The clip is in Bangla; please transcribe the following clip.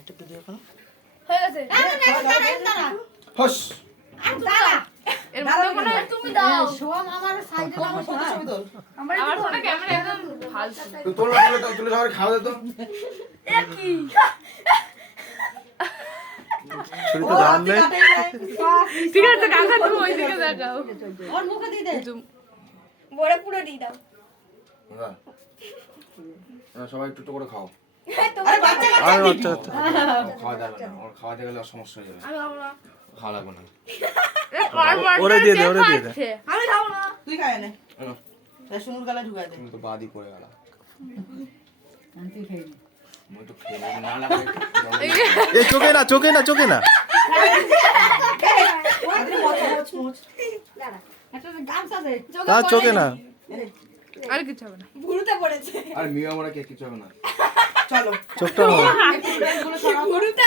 একটু দিয়ে এখন হয়ে গেছে হস এর মধ্যে কোনো তুমি দাও সোম আমার সাইডে দাও ছবি তোল আমার ফোনে ক্যামেরা একদম ফালতু তুই তুলে সবাই খাওয়া দে তো এ কি ছুরিতে ধান দে ঠিক আছে কাকা তুমি ওইদিকে দেখাও ওর মুখে দিয়ে দে বড় পুরো দিয়ে দাও হ্যাঁ সবাই একটু একটু করে খাও আরে বাচ্চা আর বাচ্চা বাচ্চা খাওয়া যাবে না ওর খাওয়াতে গেলে সমস্যা হয়ে যাবে আমি খাবো না খাওয়া লাগবে না ওরে দিয়ে দে ওরে দিয়ে দে আমি খাবো না তুই খায় না এনো, রেশনুর গালে ঢুকাই দে তুমি তো বাদই পড়ে গেল তুই খেয়ে নে মই তো খেয়ে নেবো, না লাগলে এই চোখে না একটা গামছা দে তার চোখে না আর কিছু হবে না ভুরুতে পড়েছে আর মেয়ে আমরা কে কিছু হবে না চলো চোখটা ভুরুতে